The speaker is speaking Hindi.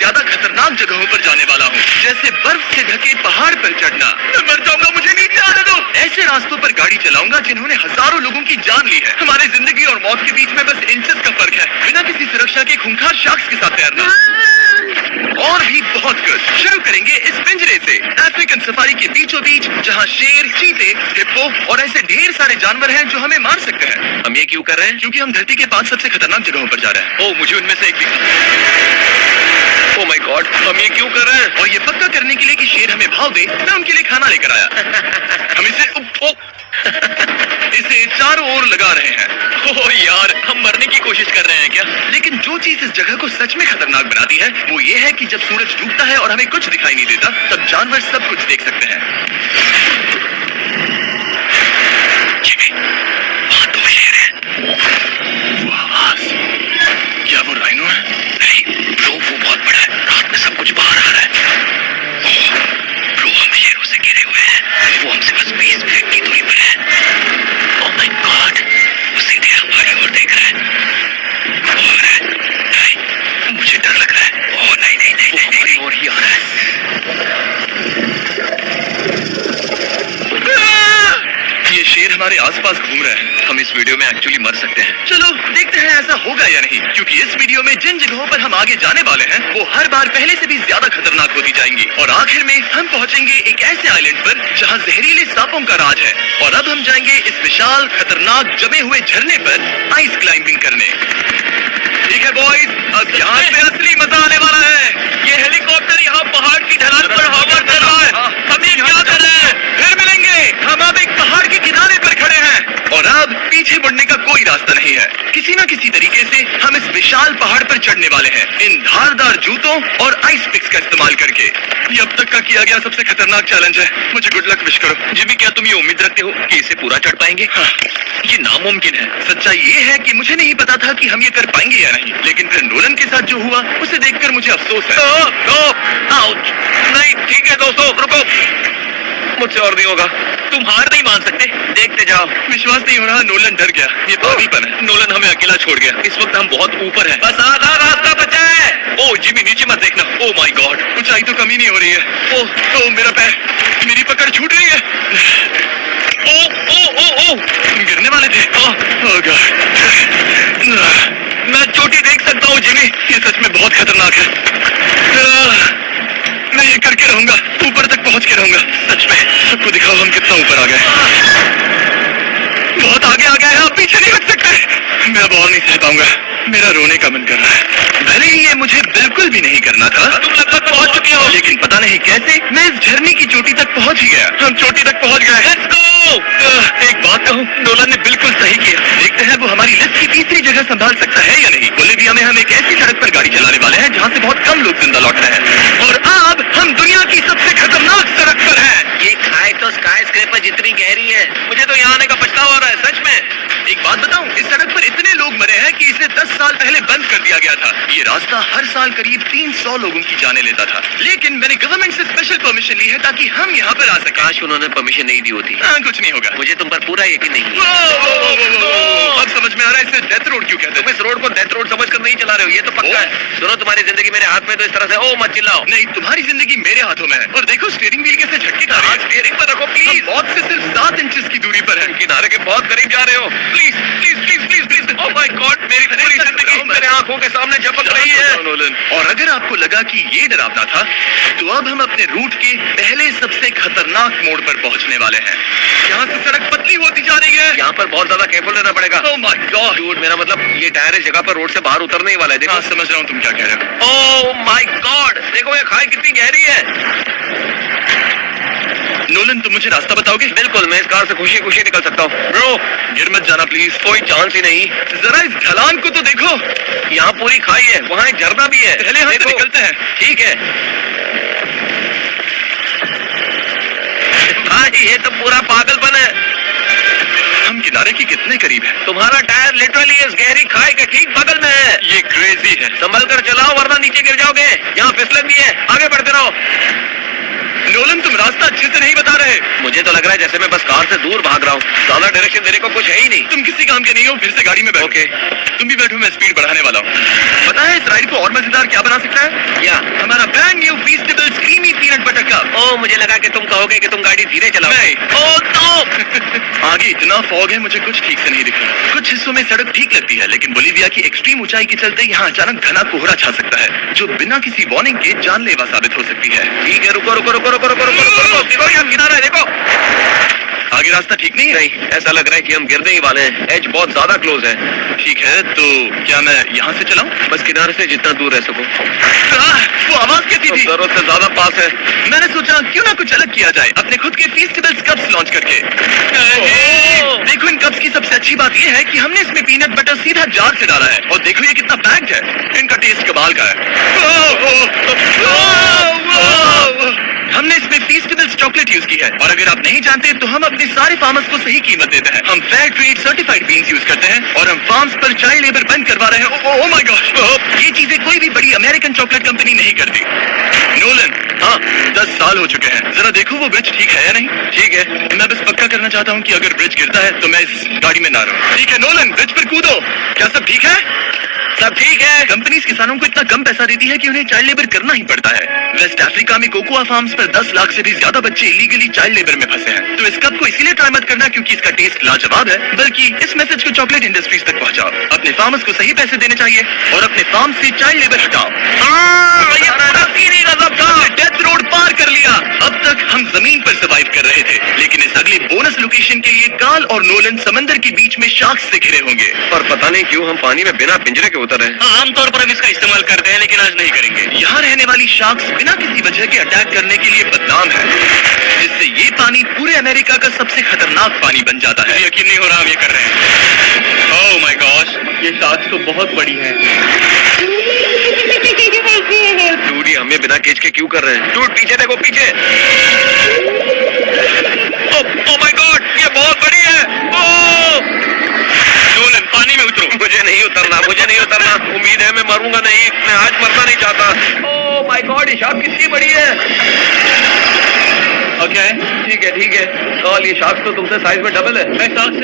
ज्यादा खतरनाक जगहों पर जाने वाला हूँ, जैसे बर्फ से ढके पहाड़ पर चढ़ना। मैं मर जाऊंगा, मुझे नीचे आने दो। ऐसे रास्तों पर गाड़ी चलाऊंगा जिन्होंने हजारों लोगों की जान ली है। हमारे जिंदगी और मौत के बीच में बस इंचेस का फर्क है। बिना किसी सुरक्षा के खूंखार शार्क्स के साथ तैरना और भी बहुत कुछ। शुरू करेंगे इस पिंजरे से, अफ्रीकन सफारी के बीचों बीच, जहाँ शेर, चीते, हिप्पो और ऐसे ढेर सारे जानवर हैं जो हमें मार सकते हैं। हम ये क्यों कर रहे हैं? क्योंकि हम धरती के 5 सबसे खतरनाक जगहों पर जा रहे हैं। ओह, मुझे उनमें से एक दिखा। ओह माय गॉड, हम ये क्यों कर रहे हैं? और ये पक्का करने के लिए कि शेर हमें भाव दे, मैं उनके लिए खाना लेकर आया। हम इसे चारों ओर लगा रहे हैं। ओह यार, हम मरने की कोशिश कर रहे हैं क्या? लेकिन जो चीज इस जगह को सच में खतरनाक बनाती है वो ये है कि जब सूरज डूबता है और हमें कुछ दिखाई नहीं देता, तब जानवर सब कुछ देख सकते हैं। वहाँ 2 शेर हैं। वो आवाज, क्या वो राइनो है? नहीं ब्रो, वो बहुत बड़ा है। रात में सब कुछ बाहर आ रहा है। ब्रो, हम शेरों से घिरे हुए हैं। वो हमसे बस 20 फीट की दूरी पर है। ओह माय गॉड, वो सीधे हमारी ओर देख रहा है। और नहीं, मुझे डर लग रहा है। ओह नहीं नहीं नहीं, वो हमारी ओर ही आ रहा है। ये शेर हमारे आसपास घूम रहे हैं। हम इस वीडियो में एक्चुअली मर सकते हैं। चलो देखते हैं ऐसा होगा या नहीं, क्योंकि इस वीडियो में जिन जगहों पर हम आगे जाने वाले हैं वो हर बार पहले से भी ज्यादा खतरनाक होती जाएंगी। और आखिर में हम पहुंचेंगे एक ऐसे आइलैंड पर जहां जहरीले सांपों का राज है। और अब हम जाएंगे इस विशाल, खतरनाक, जमे हुए झरने पर आइस क्लाइंबिंग करने। ठीक है बॉयज, अब यहाँ पे असली मजा आने वाला है। ये हेलीकॉप्टर यहाँ पहाड़ की ढलान पर हवा कर रहा है। हम ये क्या कर रहे हैं? फिर मिलेंगे। हम अब एक पहाड़ के किनारे पर खड़े हैं और अब पीछे मुड़ने का कोई रास्ता नहीं है। किसी न किसी तरीके से हम इस विशाल पहाड़ पर चढ़ने वाले हैं, इन धारदार जूतों और आइस पिक्स का इस्तेमाल करके। ये अब तक का किया गया सबसे खतरनाक चैलेंज है। मुझे गुड लक विश करो। जिमी, क्या तुम ये उम्मीद रखते हो कि इसे पूरा चढ़ पाएंगे? हाँ, ये नामुमकिन है। सच्चाई ये है कि मुझे नहीं पता था कि हम ये कर पाएंगे या नहीं, लेकिन फिर नोलन के साथ जो हुआ उसे देखकर मुझे अफसोस है। आउच। नहीं, ठीक है दोस्तों, रुको। मुझसे और नहीं होगा। तुम हार नहीं मान सकते, देखते जाओ। विश्वास नहीं हो रहा, नोलन डर गया। ये पागलपन है। नोलन हमें अकेला छोड़ गया। इस वक्त हम बहुत ऊपर हैं। बस आधा रास्ता बचा है। ओह जिमी, नीचे मत देखना। ओह माय गॉड, ऊंचाई तो कमी नहीं हो रही है। ओह मेरा पैर, मेरी पकड़ छूट रही है। ओह गिरने वाले थे। ओह गॉड, मैं चोटी देख सकता हूँ जिमी। ये सच में बहुत खतरनाक है। मैं ये करके रहूंगा, ऊपर तक पहुंच के रहूंगा। सच में सबको दिखाओ हम कितना ऊपर आ गए। बहुत आगे आ गए हैं, आप पीछे नहीं हट सकते। मैं अब और नहीं सह पाऊंगा, मेरा रोने का मन कर रहा है। भले ही ये मुझे बिल्कुल भी नहीं करना था। तुम लगभग पहुंच चुके हो, लेकिन पता नहीं कैसे मैं इस झरने की चोटी तक पहुंच ही गया। हम चोटी तक पहुंच गए। Let's go. एक बात कहूँ, नोलन ने बिल्कुल सही किया। देखते हैं वो हमारी लिस्ट की तीसरी जगह संभाल सकता है या नहीं। बोलिविया में हम एक ऐसी सड़क पर गाड़ी चलाने वाले हैं जहाँ से बहुत कम लोग जिंदा लौट रहे हैं। और अब हम दुनिया की सबसे खतरनाक सड़क पर हैं। ये खाई तो स्काई स्क्रेपर जितनी गहरी है। मुझे तो यहाँ आने का पछतावा हो रहा है, सच में। एक बात बताऊं, इस सड़क पर इतने लोग मरे हैं कि इसे 10 साल पहले बंद कर दिया गया था। ये रास्ता हर साल करीब 300 लोगों की जाने लेता था, लेकिन मैंने गवर्नमेंट से स्पेशल परमिशन ली है ताकि हम यहाँ पर आ सकें। काश उन्होंने परमिशन नहीं दी होती। कुछ नहीं होगा, मुझे तुम पर पूरा यकीन नहीं है। अब समझ में आ रहा है इसे डेथ रोड क्यों कहते हैं। तुम इस रोड को डेथ रोड समझकर नहीं चला रहे हो, ये तो पक्का है। सुनो, तुम्हारी जिंदगी मेरे हाथ में, तो इस तरह से ओ मत चिल्लाओ। नहीं, तुम्हारी जिंदगी मेरे हाथों में है। और देखो स्टीयरिंग व्हील कैसे झटके खा रहा है। स्टीयरिंग पर रखो प्लीज। बहुत से सिर्फ 7 इंचेस की दूरी पर है। किनारे के बहुत करीब जा रहे हो। Please please please please please. Oh my God, मेरी पूरी जिंदगी मेरे आंखों के सामने झपक रही है। नोलन, और अगर आपको लगा कि ये डरावना था, तो अब हम अपने रूट के पहले सबसे खतरनाक मोड़ पर पहुंचने वाले हैं। यहाँ से सड़क पतली होती जा रही है। यहाँ पर बहुत ज्यादा केयरफुल रहना पड़ेगा। ओह माय गॉड डूड, मेरा मतलब ये टायर इस जगह पर रोड से बाहर उतरने ही वाला है। देखो। हाँ, समझ रहा हूँ तुम क्या कह रहे हो। ओह माय गॉड, देखो ये खाई कितनी गहरी है। नोलन, तुम मुझे रास्ता बताओगे? बिल्कुल, मैं इस कार से खुशी खुशी निकल सकता हूँ। ब्रो, गिर मत जाना प्लीज। कोई चांस ही नहीं। जरा इस ढलान को तो देखो। यहाँ पूरी खाई है, वहाँ एक झरना भी है। पहले यहाँ से निकलते हैं। ठीक है भाई, ये तो पूरा पागलपन है। हम किनारे के कितने करीब हैं? तुम्हारा टायर लिटरली इस गहरी खाई के ठीक बगल में है। ये क्रेजी है। संभल कर चलाओ वरना नीचे गिर जाओगे। यहाँ फिसलन भी है, आगे बढ़ते रहो। नोलन, तुम रास्ता अच्छे से नहीं बता रहे। मुझे तो लग रहा है जैसे मैं बस कार से दूर भाग रहा हूँ। ज्यादा डायरेक्शन देने को कुछ है ही नहीं। तुम किसी काम के नहीं हो, फिर से गाड़ी में बैठो। ओके, तुम भी बैठो, मैं स्पीड बढ़ाने वाला हूँ। पता है है इस राइड को और मजेदार क्या बना सकता है? या हमारा brand new Feastable creamy peanut butter cup. ओ, मुझे लगा कि तुम कहोगे कि तुम गाड़ी धीरे चलाओ। नहीं। ओ तो आगे इतना फॉग है मुझे कुछ ठीक से नहीं दिख रहा। कुछ हिस्सों में सड़क ठीक लगती है, लेकिन बोलीविया की एक्सट्रीम ऊंचाई के चलते यहाँ अचानक घना कोहरा छा सकता है, जो बिना किसी वार्निंग के जानलेवा साबित हो सकती है। ठीक है, रुको रुको रुको रुको रुको रुको रुको रुको, देखो यहाँ किनारा है, देखो। आगे रास्ता ठीक नहीं है? नहीं, ऐसा लग रहा है कि हम गिरने ही वाले हैं। एज बहुत ज्यादा क्लोज है। ठीक है, तो क्या मैं यहाँ से चलाऊं? बस किनारे से जितना दूर रह सको। वो आवाज कैसी थी? जरूरत से ज्यादा पास है। मैंने सोचा क्यों ना कुछ अलग किया जाए, अपने खुद के फीस्टेबल कप्स लॉन्च करके। देखो इन कप्स की सबसे अच्छी बात ये है कि हमने इसमें पीनट बटर सीधा जार से डाला है, और देखो ये कितना पैक्ड है। इनका टेस्ट कमाल का है। हमने इसमें फीस्टेबल्स चॉकलेट यूज की है, और अगर आप नहीं जानते तो हम अपने सारे फार्मर्स को सही कीमत देते हैं। हम fair trade certified beans use करते हैं, और हम फार्म्स पर चाइल्ड लेबर बंद करवा रहे हैं। ओह माय गॉड, ये चीजें कोई भी बड़ी अमेरिकन चॉकलेट कंपनी नहीं करती। नोलन, हाँ 10 साल हो चुके हैं, जरा देखो वो ब्रिज ठीक है या नहीं? ठीक है, मैं बस पक्का करना चाहता हूँ कि अगर ब्रिज गिरता है तो मैं इस गाड़ी में ना रहूं। ठीक है नोलन, ब्रिज पर कूदो। क्या सब ठीक है? सब ठीक है। कंपनीज किसानों को इतना कम पैसा देती है कि उन्हें चाइल्ड लेबर करना ही पड़ता है। वेस्ट अफ्रीका में कोकोआ फार्म्स पर 10 लाख से भी ज्यादा बच्चे इलीगली चाइल्ड लेबर में फंसे हैं। तो इस कप को इसीलिए ट्राई मत करना क्योंकि इसका टेस्ट लाजवाब है, बल्कि इस मैसेज को चॉकलेट इंडस्ट्रीज तक पहुंचाओ। अपने फार्मर्स को सही पैसे देने चाहिए और अपने फार्म से चाइल्ड लेबर हटाओ। डेथ रोड पार कर लिया। अब तक हम जमीन पर सर्वाइव कर रहे थे, लेकिन इस अगले बोनस लोकेशन के लिए कार्ल और नोलन समंदर के बीच में शार्क्स से घिरे होंगे। पर पता नहीं क्यों हम पानी में बिना पिंजरे के उतर रहे हैं। आमतौर पर हम इसका इस्तेमाल करते हैं, लेकिन आज नहीं करेंगे। यहाँ रहने वाली शार्क्स बिना किसी वजह के अटैक करने के लिए बदनाम है, जिससे ये पानी पूरे अमेरिका का सबसे खतरनाक पानी बन जाता है। यकीन नहीं हो रहा हम ये कर रहे हैं। ओह माय गॉश, ये शार्क्स तो बहुत बड़ी है। डूड, ये हमें बिना केज के क्यों कर रहे हैं? डूड, पीछे देखो, पीछे। ओह माय गॉड, ये बहुत बड़ी है। नोलन, पानी में उतरो। मुझे नहीं उतरना, मुझे नहीं उतरना। उम्मीद है मैं मरूंगा नहीं, मैं आज मरना नहीं चाहता। ओह माय गॉड, ये शार्क कितनी बड़ी है। ओके, ठीक है, ठीक है। कॉल, ये शार्क तो तुमसे साइज में डबल है। मैं शार्क से